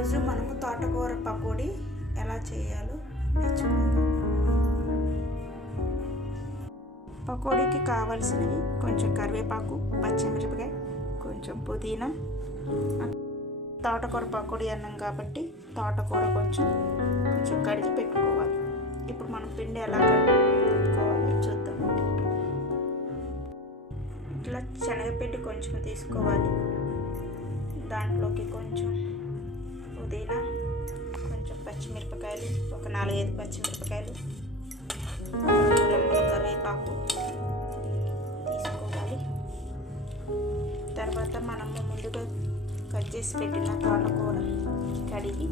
ఈరోజు మనము తోటకూర పకోడీ ఎలా చేయాలో నేర్చుకుందాం. పకోడీకి కావాల్సినవి కొంచెం కరివేపాకు, పచ్చిమిరపకాయ, కొంచెం పుదీనా. తోటకూర పకోడీ అన్నాం కాబట్టి తోటకూర కొంచెం కడిగి పెట్టుకోవాలి. ఇప్పుడు మనం పిండి ఎలా కలుపుకోవాలో చూద్దాం. ఇట్లా శనగపిండి కొంచెం తీసుకోవాలి. దాంట్లోకి కొంచెం పుదీనా, కొంచెం పచ్చిమిరపకాయలు, ఒక 4-5 పచ్చిమిరపకాయలు, రెమ్మల కరివేపాకు తీసుకోవాలి. తర్వాత మనము ముందుగా కట్ చేసి పెట్టిన తోటకూర కడిగి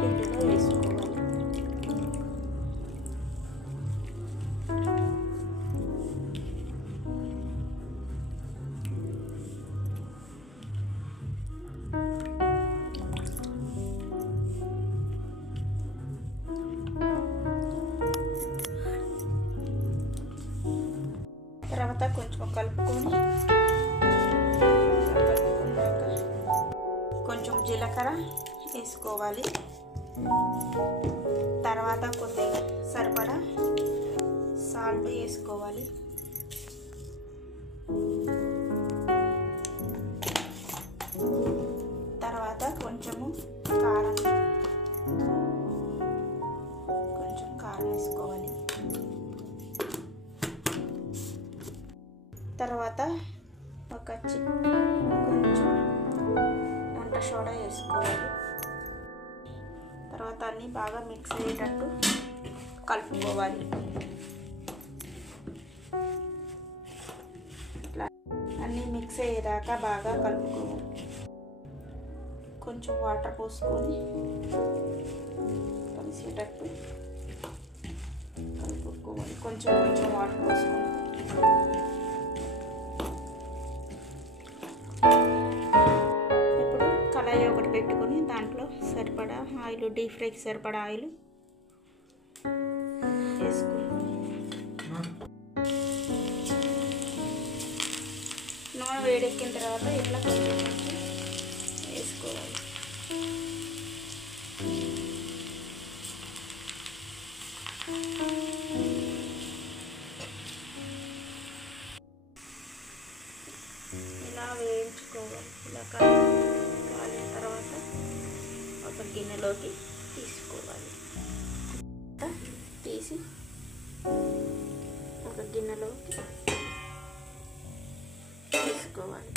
పిండిలో వేసుకోవాలి. తర్వాత కొంచెం కలుపుకొని కొంచెం జీలకర్ర వేసుకోవాలి. తర్వాత కొద్దిగా సరిపడా సాల్ట్ వేసుకోవాలి. తర్వాత కొంచెం కారం వేసుకోవాలి. తర్వాత కొంచెం వంట సోడా వేసుకోవాలి. తర్వాత అన్నీ బాగా మిక్స్ అయ్యేటట్టు కలుపుకోవాలి. ఇట్లా అన్నీ మిక్స్ అయ్యేదాకా బాగా కలుపుకోవాలి. కొంచెం వాటర్ పోసుకొని కలిసేటట్టు కలుపుకోవాలి. కొంచెం వాటర్ పోసుకొని కళాయి ఒకటి పెట్టుకొని దాంట్లో సరిపడా ఆయిల్, డీప్ ఫ్రైకి సరిపడా ఆయిల్ వేసుకుని నూనె వేడెక్కిన తర్వాత ఇట్లా కొంచెం వేసుకోవాలి. ఇలా వేయించుకోవాలి. ఇలా కాలిన తర్వాత ఒక గిన్నెలోకి తీసుకోవాలి. తీసి ఒక గిన్నెలోకి తీసుకోవాలి.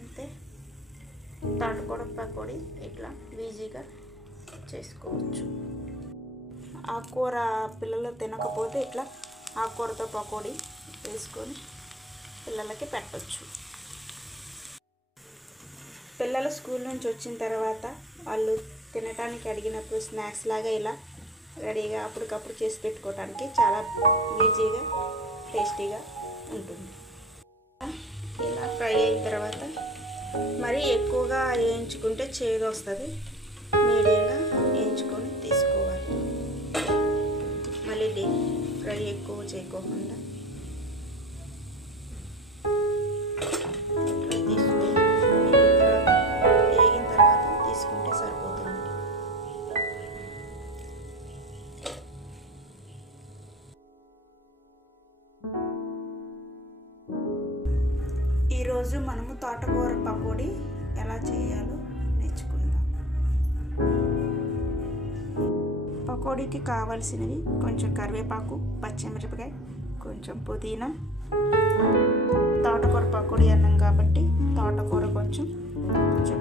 అంతే, తోటకూర పకోడీ ఇట్లా ఈజీగా చేసుకోవచ్చు. ఆకుకూర పిల్లలు తినకపోతే ఇట్లా ఆకుకూరతో పకోడీ వేసుకొని పిల్లలకి పెట్టచ్చు. పిల్లలు స్కూల్ నుంచి వచ్చిన తర్వాత వాళ్ళు తినడానికి అడిగినప్పుడు స్నాక్స్ లాగా ఇలా రెడీగా అప్పటికప్పుడు చేసి పెట్టుకోవడానికి చాలా ఈజీగా టేస్టీగా ఉంటుంది. ఇలా ఫ్రై అయిన తర్వాత మరీ ఎక్కువగా వేయించుకుంటే చేదు వస్తుంది. మీడియంగా వేయించుకొని తీసుకోవాలి. మళ్ళీ డీప్ ఫ్రై ఎక్కువ చేయకోకుండా ఇట్లా తీసుకొని వేగిన తర్వాత తీసుకుంటే సరిపోతుంది. ఈరోజు మనము తోటకూర పకోడీ ఎలా చేయాలో నేర్చుకుందాం. పకోడీకి కావాల్సినవి కొంచెం కరివేపాకు, పచ్చిమిరపకాయ, కొంచెం పుదీనా. తోటకూర పకోడీ అన్నాం కాబట్టి తోటకూర కొంచెం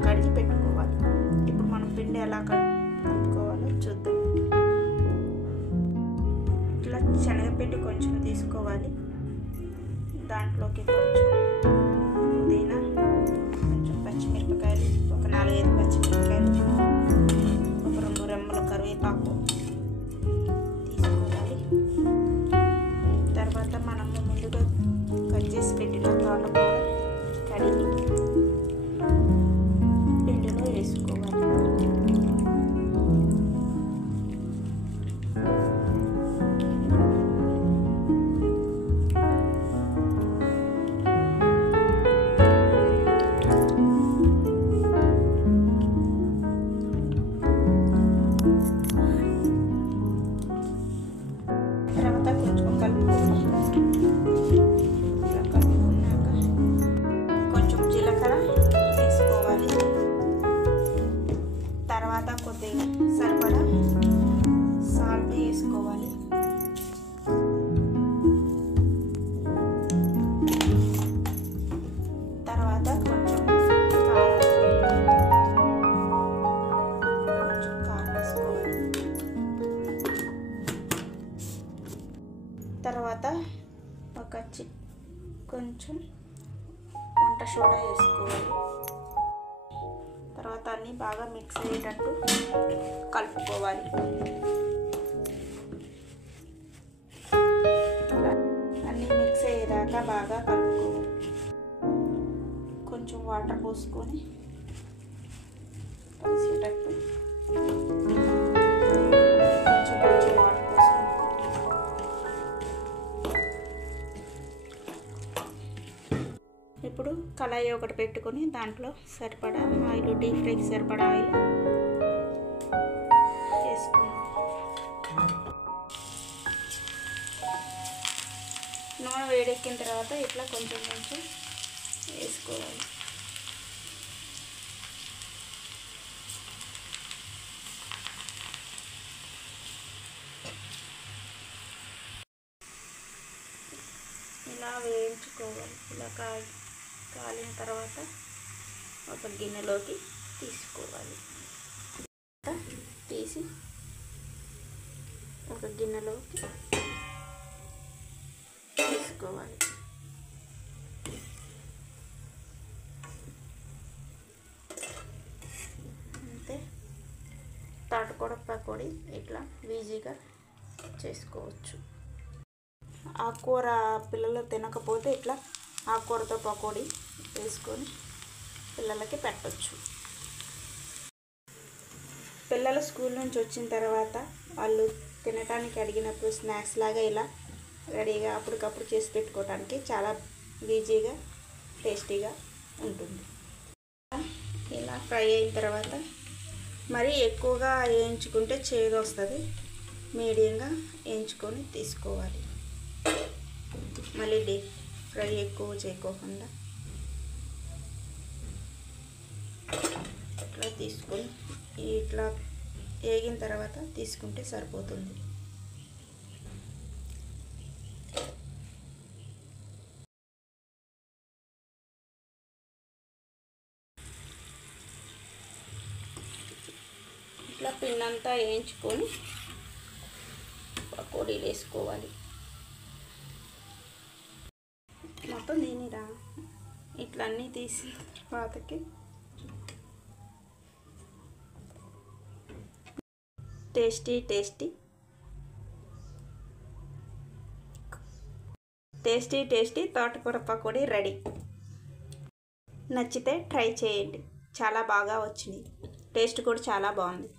కడిగి పెట్టుకోవాలి. ఇప్పుడు మనం పిండి ఎలా కలుపుకోవాలో చూద్దాం. ఇట్లా శనగపిండి కొంచెం తీసుకోవాలి. దాంట్లోకి కొంచెం పుదీనా, కొంచెం పచ్చిమిరపకాయలు, ఒక 4-5 పచ్చిమిరపకాయలు, ఒక 2 రెమ్మల కరివేపాకు తీసుకోవాలి. తర్వాత మనము ముందుగా కట్ చేసి పెట్టిన తోటకూర కడిగి పిండిలో వేసుకోవాలి. తర్వాత కొంచెం వంట సోడా వేసుకోవాలి. తర్వాత అన్నీ బాగా మిక్స్ అయ్యేటట్టు కలుపుకోవాలి. అన్నీ మిక్స్ అయ్యేదాకా బాగా కలుపుకోవాలి. కొంచెం వాటర్ పోసుకొని కలిసేటట్టు కొంచెం వాటర్ పోసుకొని ఇప్పుడు కళాయి ఒకటి పెట్టుకొని దాంట్లో సరిపడా ఆయిల్, డీప్ ఫ్రైకి సరిపడా ఆయిల్ వేసుకున్నాం. నూనె వేడెక్కిన తర్వాత ఇట్లా కొంచెం వేసుకోవాలి. ఇలా వేయించుకోవాలి. ఇలా కాలిన తర్వాత ఒక గిన్నెలోకి తీసుకోవాలి. తీసి ఒక గిన్నెలోకి తీసుకోవాలి. అంతే, తాటికూర పకోడీ ఇట్లా ఈజీగా చేసుకోవచ్చు. ఆకుకూర పిల్లలు తినకపోతే ఇట్లా ఆకుకూరతో పకోడీ వేసుకొని పిల్లలకి పెట్టచ్చు. పిల్లలు స్కూల్ నుంచి వచ్చిన తర్వాత వాళ్ళు తినడానికి అడిగినప్పుడు స్నాక్స్ లాగా ఇలా రెడీగా అప్పటికప్పుడు చేసి పెట్టుకోవడానికి చాలా ఈజీగా టేస్టీగా ఉంటుంది. ఇలా ఫ్రై అయిన తర్వాత మరీ ఎక్కువగా వేయించుకుంటే చేదు వస్తుంది. మీడియంగా వేయించుకొని తీసుకోవాలి. మళ్ళీ డీప్ ఫ్రై ఎక్కువ చేయకోకుండా ఇట్లా తీసుకొని ఇట్లా వేగిన తర్వాత తీసుకుంటే సరిపోతుంది. ఇట్లా పిండంతా వేయించుకొని పకోడీలు వేసుకోవాలి. మొత్తం దీనిరా ఇట్లా అన్నీ తీసిన తర్వాతకి టేస్టీ తోటకూర పకోడీ రెడీ. నచ్చితే ట్రై చేయండి. చాలా బాగా వచ్చింది. టేస్ట్ కూడా చాలా బాగుంది.